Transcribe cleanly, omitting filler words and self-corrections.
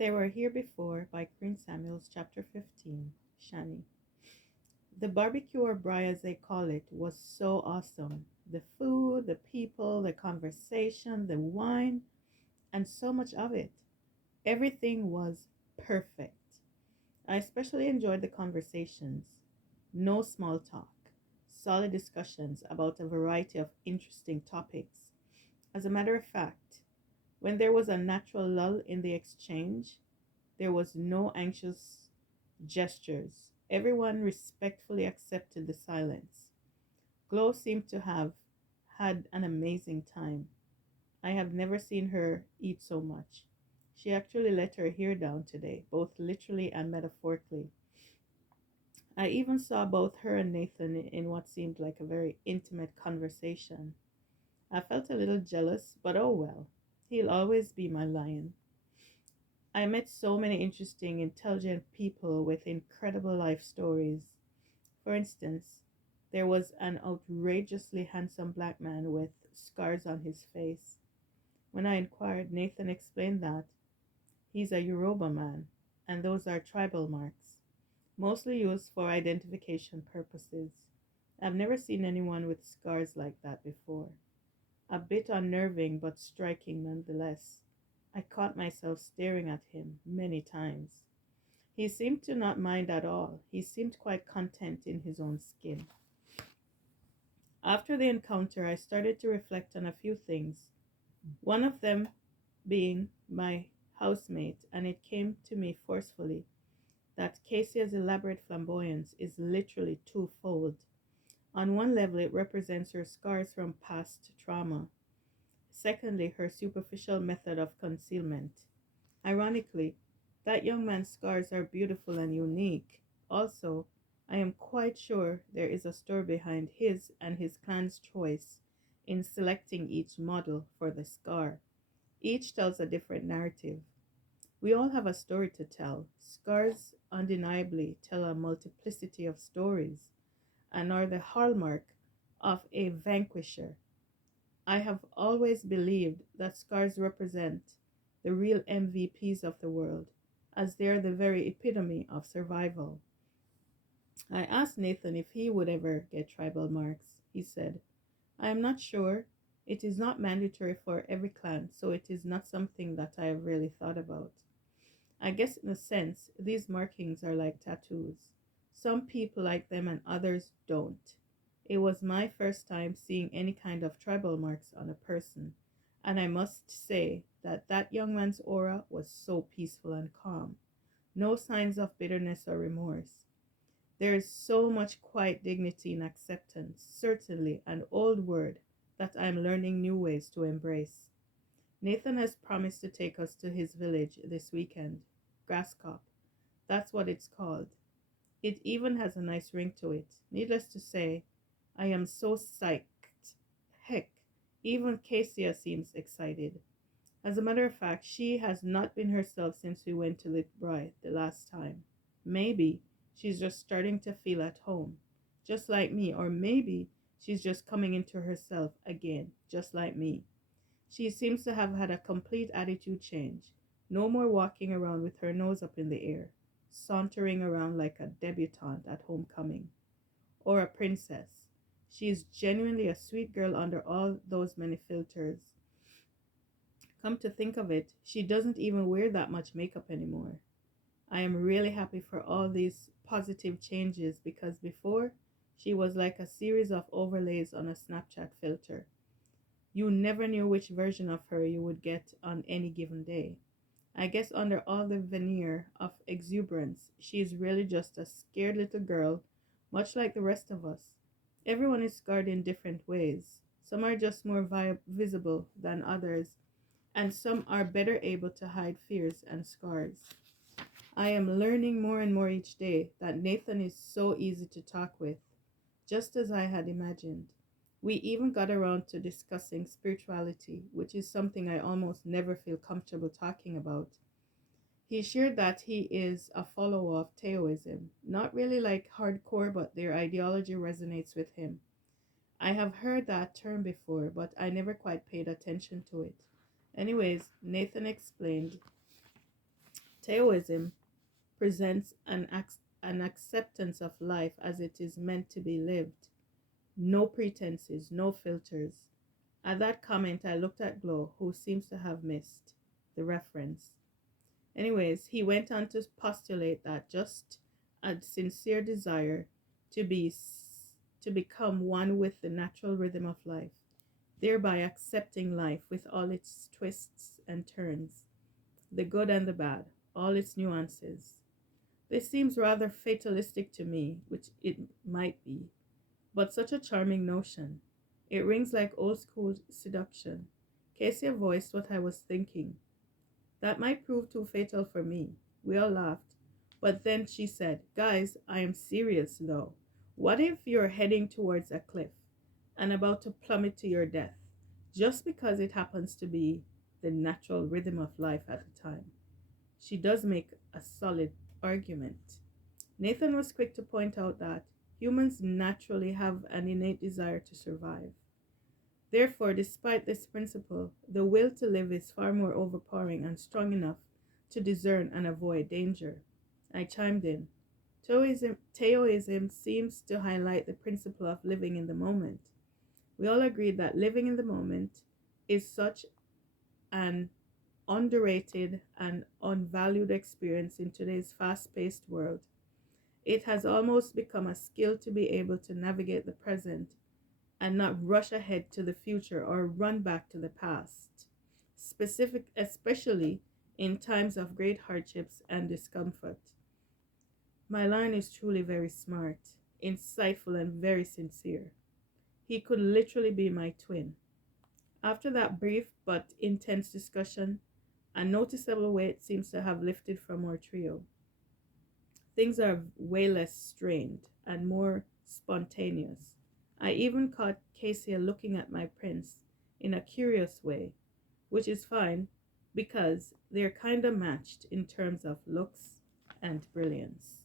They Were Here Before by Queen Samuels, Chapter 15, Shani. The barbecue, or braai as they call it, was so awesome. The food, the people, the conversation, the wine, and so much of it. Everything was perfect. I especially enjoyed the conversations. No small talk. Solid discussions about a variety of interesting topics. As a matter of fact, when there was a natural lull in the exchange, there was no anxious gestures. Everyone respectfully accepted the silence. Glow seemed to have had an amazing time. I have never seen her eat so much. She actually let her hair down today, both literally and metaphorically. I even saw both her and Nathan in what seemed like a very intimate conversation. I felt a little jealous, but oh well. He'll always be my lion. I met so many interesting, intelligent people with incredible life stories. For instance, there was an outrageously handsome black man with scars on his face. When I inquired, Nathan explained that he's a Yoruba man, and those are tribal marks, mostly used for identification purposes. I've never seen anyone with scars like that before. A bit unnerving, but striking nonetheless. I caught myself staring at him many times. He seemed to not mind at all. He seemed quite content in his own skin. After the encounter, I started to reflect on a few things, one of them being my housemate, and it came to me forcefully that Casia's elaborate flamboyance is literally twofold. On one level, it represents her scars from past trauma. Secondly, her superficial method of concealment. Ironically, that young man's scars are beautiful and unique. Also, I am quite sure there is a story behind his and his clan's choice in selecting each model for the scar. Each tells a different narrative. We all have a story to tell. Scars undeniably tell a multiplicity of stories and are the hallmark of a vanquisher. I have always believed that scars represent the real MVPs of the world, as they are the very epitome of survival. I asked Nathan if he would ever get tribal marks. He said, I am not sure. It is not mandatory for every clan, so it is not something that I have really thought about. I guess in a sense, these markings are like tattoos. Some people like them and others don't. It was my first time seeing any kind of tribal marks on a person, and I must say that that young man's aura was so peaceful and calm. No signs of bitterness or remorse. There is so much quiet dignity in acceptance, certainly an old word that I am learning new ways to embrace. Nathan has promised to take us to his village this weekend. Grasscop. That's what it's called. It even has a nice ring to it. Needless to say, I am so psyched. Heck, even Cassia seems excited. As a matter of fact, she has not been herself since we went to Litbrai the last time. Maybe she's just starting to feel at home, just like me, or maybe she's just coming into herself again, just like me. She seems to have had a complete attitude change. No more walking around with her nose up in the air, sauntering around like a debutante at homecoming, or a princess. She is genuinely a sweet girl under all those many filters. Come to think of it, she doesn't even wear that much makeup anymore. I am really happy for all these positive changes because before, she was like a series of overlays on a Snapchat filter. You never knew which version of her you would get on any given day. I guess under all the veneer of exuberance, she is really just a scared little girl, much like the rest of us. Everyone is scarred in different ways. Some are just more visible than others, and some are better able to hide fears and scars. I am learning more and more each day that Nathan is so easy to talk with, just as I had imagined. We even got around to discussing spirituality, which is something I almost never feel comfortable talking about. He shared that he is a follower of Taoism, not really like hardcore, but their ideology resonates with him. I have heard that term before, but I never quite paid attention to it. Anyways, Nathan explained Taoism presents an acceptance of life as it is meant to be lived. No pretenses, no filters. At that comment, I looked at Glow, who seems to have missed the reference. Anyways, he went on to postulate that just a sincere desire to be to become one with the natural rhythm of life, thereby accepting life with all its twists and turns, the good and the bad, all its nuances. This seems rather fatalistic to me, which it might be, but such a charming notion. It rings like old school seduction. Casey voiced what I was thinking. That might prove too fatal for me. We all laughed. But then she said, Guys, I am serious though. What if you're heading towards a cliff and about to plummet to your death, just because it happens to be the natural rhythm of life at the time? She does make a solid argument. Nathan was quick to point out that humans naturally have an innate desire to survive. Therefore, despite this principle, the will to live is far more overpowering and strong enough to discern and avoid danger. I chimed in. Taoism seems to highlight the principle of living in the moment. We all agreed that living in the moment is such an underrated and unvalued experience in today's fast paced world. It has almost become a skill to be able to navigate the present and not rush ahead to the future or run back to the past, especially in times of great hardships and discomfort. My line is truly very smart, insightful, and very sincere. He could literally be my twin. After that brief but intense discussion, a noticeable weight seems to have lifted from our trio. Things are way less strained and more spontaneous. I even caught Casey looking at my prints in a curious way, which is fine because they're kinda matched in terms of looks and brilliance.